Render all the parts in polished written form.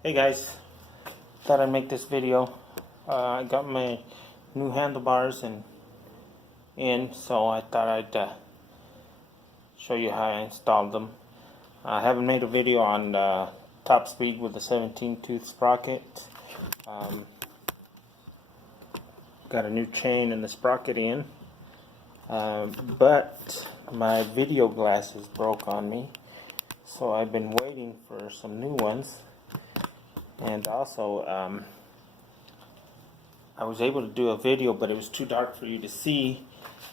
Hey guys, thought I'd make this video. I got my new handlebars in, so I thought I'd show you how I installed them. I haven't made a video on top speed with the 17 tooth sprocket. Got a new chain and the sprocket in, but my video glasses broke on me, so I've been waiting for some new ones. And also, I was able to do a video, but it was too dark for you to see.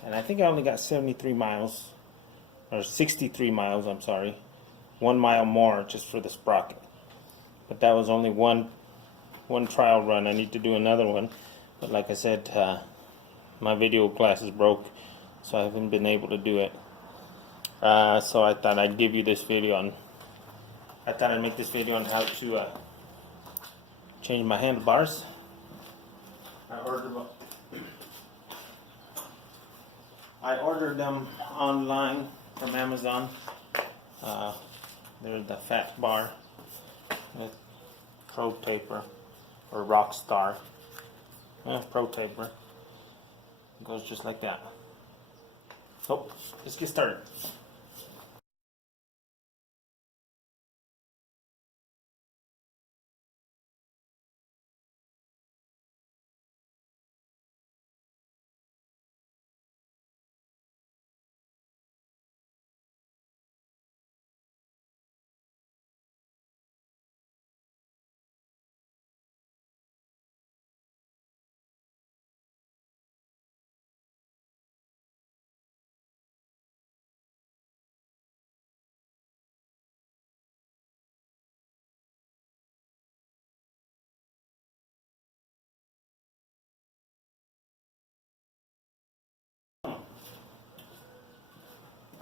And I think I only got 73 miles, or 63 miles, I'm sorry. 1 mile more just for the sprocket. But that was only one trial run. I need to do another one. But like I said, my video glasses broke, so I haven't been able to do it. So I thought I'd give you this video on, I thought I'd make this video on how to change my handlebars. I ordered them online from Amazon. They're the fat bar with Pro Taper or Rockstar. Pro Taper. It goes just like that. So let's get started.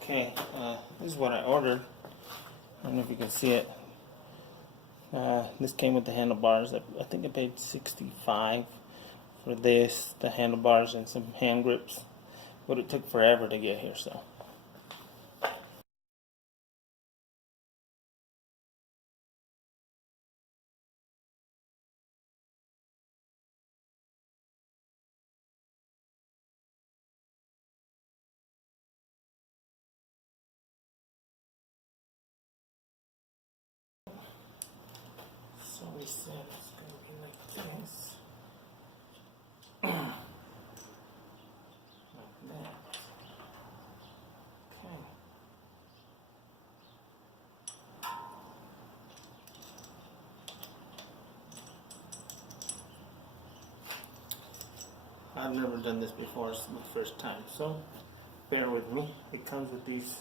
Okay, this is what I ordered. I don't know if you can see it. This came with the handlebars. I think I paid $65 for this, the handlebars, and some hand grips. But it took forever to get here, so. So we said it's going to be like this. Like that. Okay. I've never done this before, it's my first time, so bear with me. It comes with these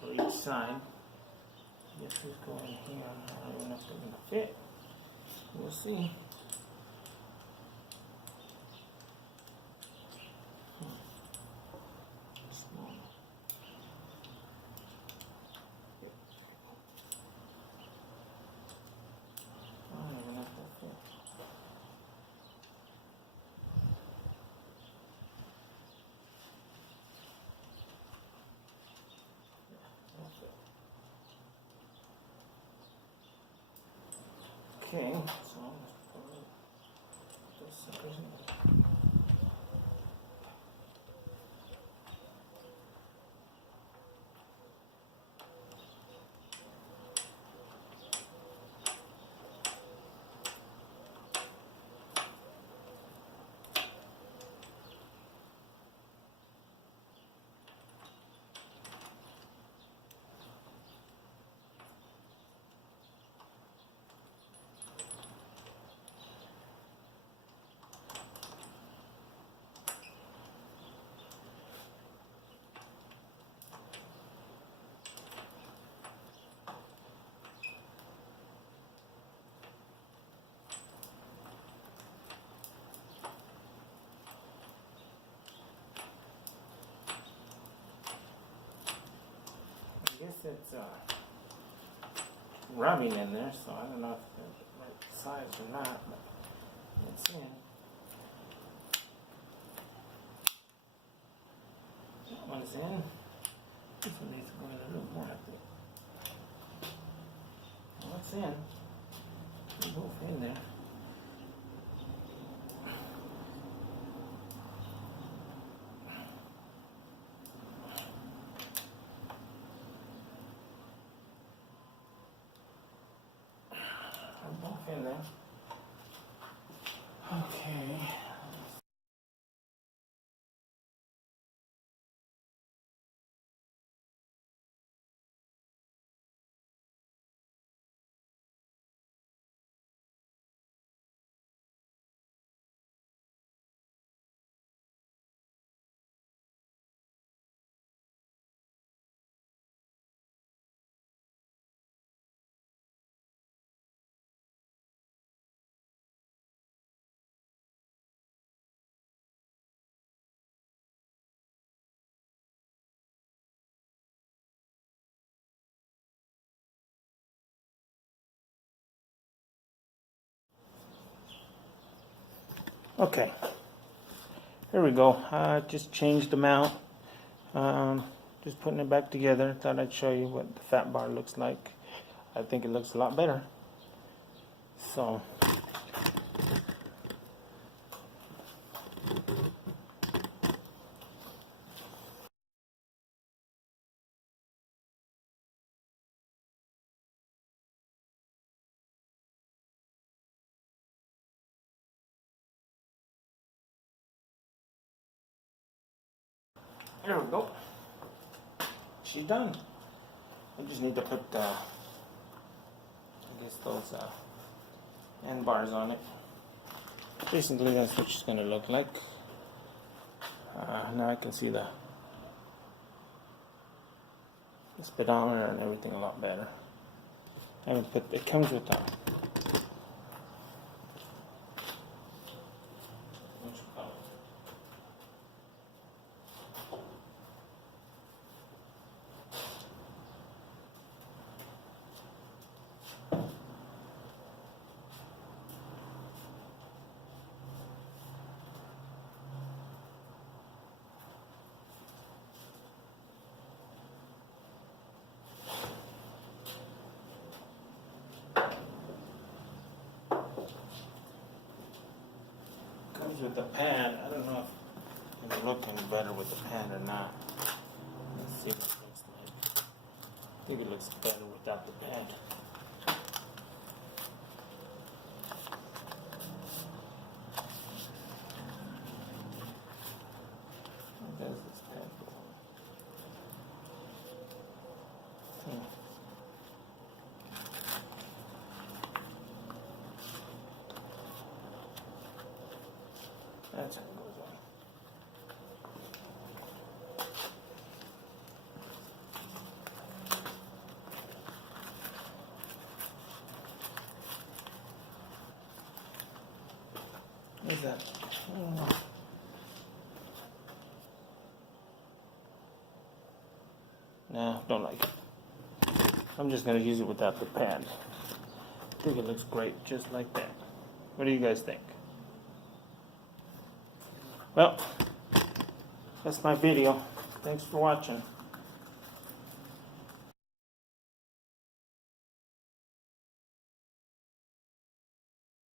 for each side. This is going here. I don't even know if they're going to fit. We'll see. Small. I don't even know if they'll fit. Okay, so let's put those suckers in. I guess it's rubbing in there, so I don't know if they're the right size or not, but it's in. That one's in. This one needs to go in a little more, I think. Well, it's in. Both in there. Both in there. Okay. Okay, here we go. I just changed the mount. Just putting it back together. Thought I'd show you what the fat bar looks like. I think it looks a lot better. So, there we go. She's done. I just need to put I guess those handlebars on it. Basically, that's what she's going to look like. Now I can see the speedometer and everything a lot better. I haven't put. It comes with a. With the pad, I don't know if it's looking better with the pad or not. Let's see what it looks like. I think it looks better without the pad. What does this pad do? That's how it goes on. What is that? No, don't like it. I'm just going to use it without the pad. I think it looks great just like that. What do you guys think? Well, that's my video. Thanks for watching.